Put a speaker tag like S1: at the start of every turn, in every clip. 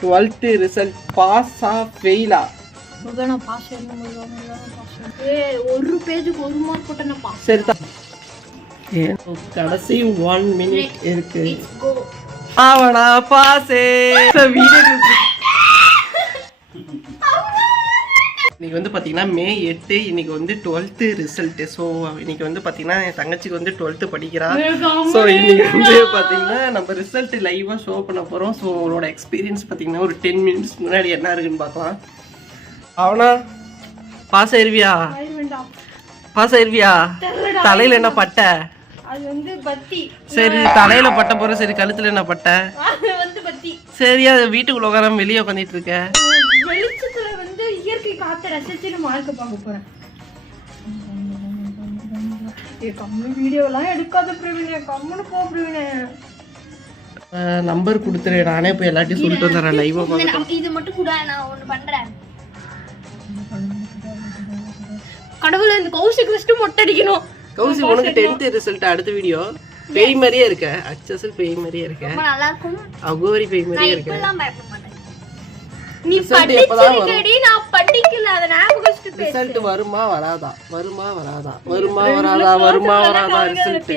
S1: Twelfth result பாஸா ஃபெயிலா
S2: ஒரு பேஜுக்கு ஒரு மார்க் போட்டேன் பாஸ்
S1: சரி கடைசி ஒன் மினிட் இருக்கு. ஆவனா பாசே வீடியோ இன்னைக்கு வந்து பார்த்தீங்கன்னா மே எட்டு இன்னைக்கு வந்து டுவெல்த்து ரிசல்ட்டு ஸோ இன்னைக்கு வந்து பார்த்தீங்கன்னா என் தங்கச்சிக்கு வந்து டுவெல்த்து படிக்கிறா. ஸோ இன்னைக்கு வந்து பார்த்தீங்கன்னா நம்ம ரிசல்ட் லைவாக ஷோ பண்ண போகிறோம் ஸோ உங்களோட எக்ஸ்பீரியன்ஸ் பார்த்தீங்கன்னா ஒரு டென் மினிட்ஸ் முன்னாடி என்ன இருக்குன்னு பார்க்கலாம். அவனா பாஸ் ஆயிருவியா? பாஸ் ஆயிருவியா? தலையில என்ன பட்டை? சரி தலையில பட்ட போற சரி கழுத்துல என்ன பட்டை?
S2: அது வந்து பத்தி.
S1: சரி அது வீட்டுக்குள்ள உட்காராம வெளியே உட்காந்துட்டு இருக்க.
S2: ரசிச்சு மார்க்க பார்க்க போறேன். ஏ கம்மி வீடியோலாம் எடுக்காத பிரவீனே கம்முன்னு போ பிரவீனே.
S1: நம்பர் கொடுத்துரு நானே போய் எல்லாத்தையும் சொல்லிட்டு வந்துடுறேன் லைவா பார்க்க
S2: இது மட்டும் கூட நான் ஒண்ணு பண்றேன். கடவுளை இந்த கௌசிக் ஃபர்ஸ்ட் மொட்டை அடிக்கணும்
S1: கௌசி உனக்கு டென்த் ரிசல்ட் அடுத்த வீடியோ பேய் மாதிரியே இருக்க. அச்சசல் பேய் மாதிரியே இருக்க.
S2: நல்லா இருக்கும்.
S1: அகோரி பேய் மாதிரியே இருக்க.
S2: நீ? படிச்சிருக்கடி நான் படிக்கல அத ஞாபகம்
S1: ரிசல்ட் வருமா வராதா? வருமா வராதா? வருமா வராதா? வருமா வராதா ரிசல்ட்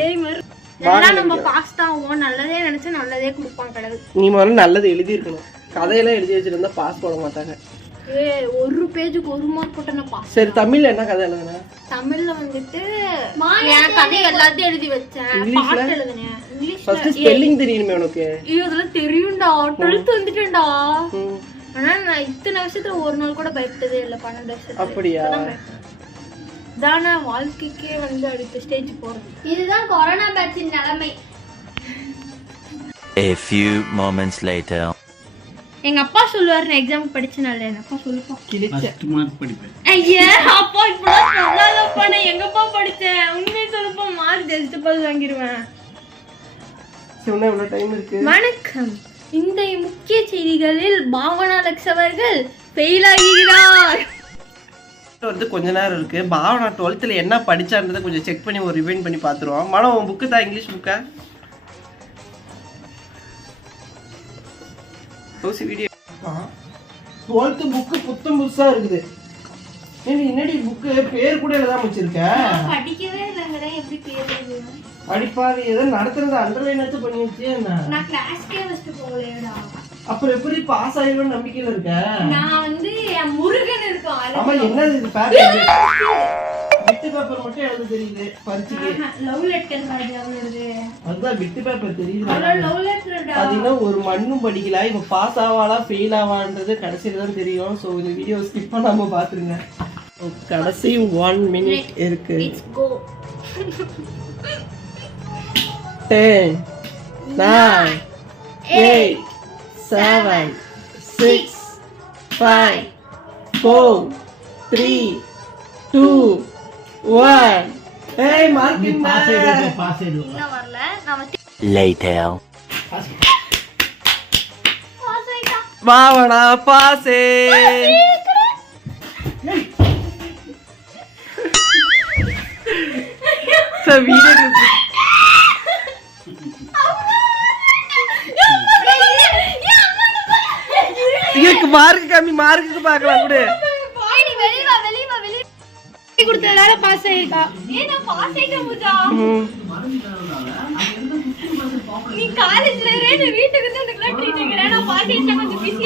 S2: நம்ம பாஸ் தான் நல்லதே நினைச்சா நல்லதே கொடுப்பான் கடவுள்.
S1: நீ முதல்ல நல்லது எழுதி இருக்கணும் கதையெல்லாம் எழுதி வச்சிருந்தா பாஸ் போட மாட்டாங்க.
S2: ஏ ஒரு பேஜுக்கு ஒரு மார்க் போட்டேன்
S1: சரி தமிழ்ல என்ன கதை எழுதுன?
S2: தமிழ்ல வந்துட்டு என் கதை எல்லாத்தையும் எழுதி வச்சேன்? பாட்டு எழுதுனேன். இங்கிலீஷ்ல
S1: ஃபர்ஸ்ட் ஸ்பெல்லிங் தெரியுமே உனக்கு.
S2: ஐயோ இதெல்லாம் தெரியும்டா. டுவெல்த் வந்துட்டேன்டா. நான் இத்தனை வருஷத்துல ஒரு நாள் கூட பயப்பட்டதே இல்லை பன்னெண்டு வருஷத்துல.
S1: அப்படியா?
S2: தானே வாழ்க்கைக்கே வந்து அடுத்த ஸ்டேஜ் போறது.
S3: இதுதான் கொரோனா பேட்சின் நிலைமை.
S4: A few moments later.
S2: எங்க அப்பா சொல்லுவாரு நான் எக்ஸாம் படிச்சனால எங்க அப்பா சொல்லுப்பா
S1: கிழிச்ச.
S2: ஐயா அப்பா இப்படிலாம் சொல்லாதப்பா நான் எங்கப்பா படிச்சேன் உண்மையை சொல்லப்பா மார்க் ஜஸ்ட் பாஸ் வாங்கிடுவேன்
S1: சொன்ன இவ்வளவு டைம் இருக்கு?
S2: வணக்கம். இந்த முக்கிய செய்திகளில் பாவனா லக்ஸ் அவர்கள் ஃபெயில் ஆகிறார்.
S1: வந்து கொஞ்ச நேரம் இருக்கு. பாவனா டுவெல்த்தில் என்ன படிச்சான்றதை கொஞ்சம் செக் பண்ணி ஒரு ரிவைன் பண்ணி பார்த்துருவோம். மனம் உன் புக்கு தான் இங்கிலீஷ் புக்கா வீடியோ டுவெல்த்து புக்கு புத்தம் புதுசா இருக்குது. ஏண்டி, என்னடி புக்கு பேர் கூட எழுதாம வச்சிருக்க.
S2: படிக்கவே இல்லைங்கடா எப்படி பேர்
S1: படிப்பாவி ஏதோ நடத்துறது அண்டர்லைன் வச்சு பண்ணி வச்சு என்ன?
S2: நான் கிளாஸ்க்கே ஃபர்ஸ்ட் போகலையடா.
S1: அப்புறம் எப்படி பாஸ் ஆயிடும் நம்பிக்கையில இருக்க?
S2: நான் வந்து என் முருகன் இருக்கான்
S1: ஆமா என்னது இது பேப்பர் பேப்பர் மட்டும் எழுத தெரியுது பரிச்சுக்கு
S2: லவ் லெட்டர் அது அவனோடது
S1: அதுதான் விட்டு பேப்பர் தெரியுது.
S2: லவ் லெட்டர்டா
S1: அது இன்னும் ஒரு மண்ணும் படிக்கல இப்ப பாஸ் ஆவாளா ஃபெயில் ஆவான்றது கடைசியில தான் தெரியும். ஸோ இந்த வீடியோ ஸ்கிப் பண்ணாம பாத்துருங்க. கடைசி ஒன் மினிட் இருக்கு.
S2: It's go
S1: ten nine eight seven six five four three two one ஏய் மார்க்கிங்
S2: வரல. நான். பாஸ் ஆயிட்டான்
S1: பாவனா பாசே வீடியோ இதுக்கு மார்க் கம்மி மார்க்குக்கு பார்க்கலாம் கூட
S2: நீ வெளிய வா வெளிய கொடுத்ததால பாஸ் ஆயிருக்கா ஏ பாஸ் ஆயிட்டேன் பூஜா நீ காலேஜ்ல இருந்து வீட்டுக்கு வந்து எனக்கு ட்ரீட் நான் பாஸ் ஆயிட்டேன் கொஞ்சம் பிஸி